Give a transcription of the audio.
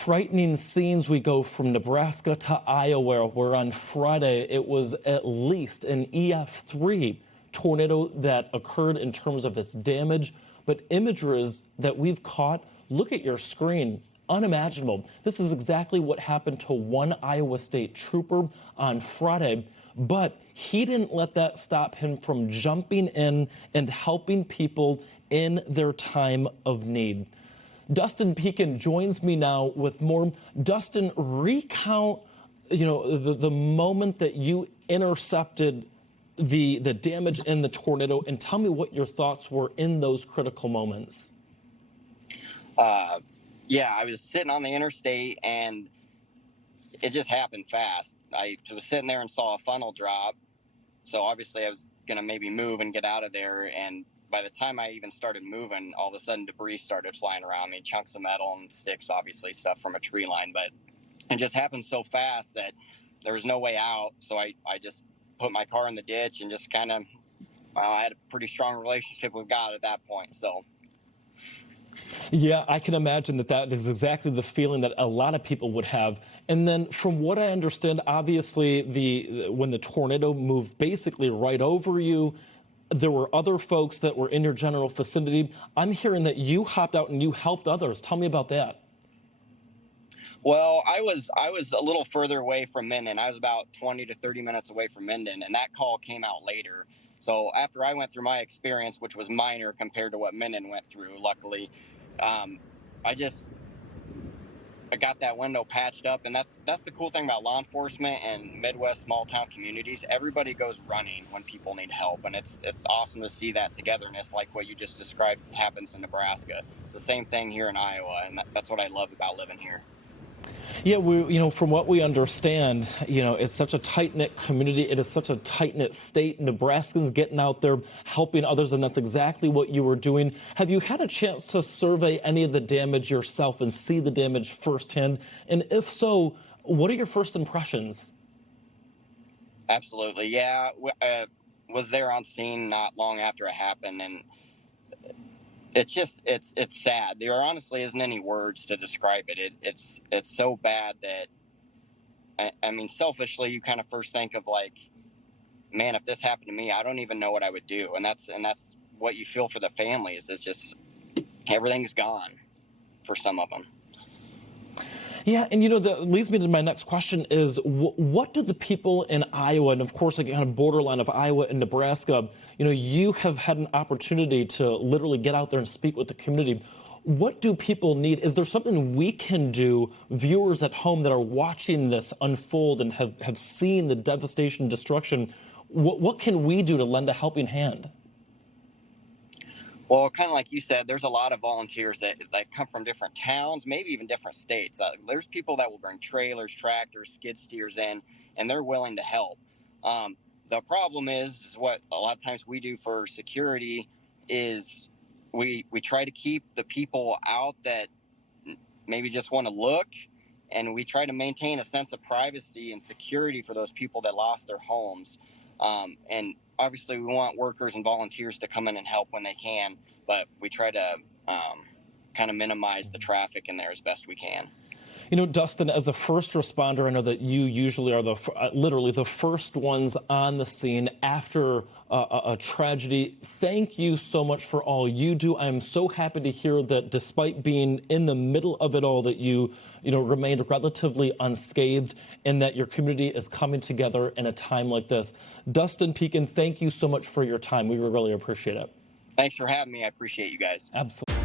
frightening scenes. We go from Nebraska to Iowa, where on Friday it was at least an EF3 tornado that occurred in terms of its damage. But images that we've caught, look at your screen, unimaginable. This is exactly what happened to one Iowa State trooper on Friday. But he didn't let that stop him from jumping in and helping people in their time of need. Dustin Pieken joins me now with more. Dustin, recount, the moment that you intercepted the damage in the tornado, and tell me what your thoughts were in those critical moments. Yeah, I was sitting on the interstate, and it just happened fast. I was sitting there and saw a funnel drop, so obviously I was going to maybe move and get out of there, and by the time I even started moving, all of a sudden debris started flying around me, chunks of metal and sticks, obviously, stuff from a tree line. But it just happened so fast that there was no way out, so I just put my car in the ditch and just kind of, I had a pretty strong relationship with God at that point, so. Yeah, I can imagine that is exactly the feeling that a lot of people would have. And then from what I understand, obviously, when the tornado moved basically right over you, there were other folks that were in your general vicinity. I'm hearing that you hopped out and you helped others. Tell me about that. Well, I was a little further away from Minden. I was about 20 to 30 minutes away from Minden, and that call came out later. So after I went through my experience, which was minor compared to what Minden went through, luckily, I got that window patched up, and that's the cool thing about law enforcement and Midwest small town communities. Everybody goes running when people need help, and it's awesome to see that togetherness, like what you just described happens in Nebraska. It's the same thing here in Iowa, and that's what I love about living here. Yeah, from what we understand, it's such a tight-knit community. It is such a tight-knit state. Nebraskans getting out there, helping others, and that's exactly what you were doing. Have you had a chance to survey any of the damage yourself and see the damage firsthand? And if so, what are your first impressions? Absolutely, yeah. Was there on scene not long after it happened, and it's sad. There honestly isn't any words to describe it. It's so bad that I mean, selfishly, you kind of first think of like, man, if this happened to me, I don't even know what I would do. And that's what you feel for the families. It's just everything's gone for some of them. Yeah, and that leads me to my next question is, what do the people in Iowa, and of course, like kind of borderline of Iowa and Nebraska, you have had an opportunity to literally get out there and speak with the community. What do people need? Is there something we can do, viewers at home that are watching this unfold and have seen the devastation and destruction, what can we do to lend a helping hand? Well, kind of like you said, there's a lot of volunteers that come from different towns, maybe even different states. There's people that will bring trailers, tractors, skid steers in, and they're willing to help. The problem is what a lot of times we do for security is we try to keep the people out that maybe just want to look, and we try to maintain a sense of privacy and security for those people that lost their homes. And obviously we want workers and volunteers to come in and help when they can, but we try to kind of minimize the traffic in there as best we can. Dustin, as a first responder, I know that you usually are literally the first ones on the scene after a tragedy. Thank you so much for all you do. I'm so happy to hear that despite being in the middle of it all, that you remained relatively unscathed and that your community is coming together in a time like this. Dustin Pieken, thank you so much for your time. We really appreciate it. Thanks for having me. I appreciate you guys. Absolutely.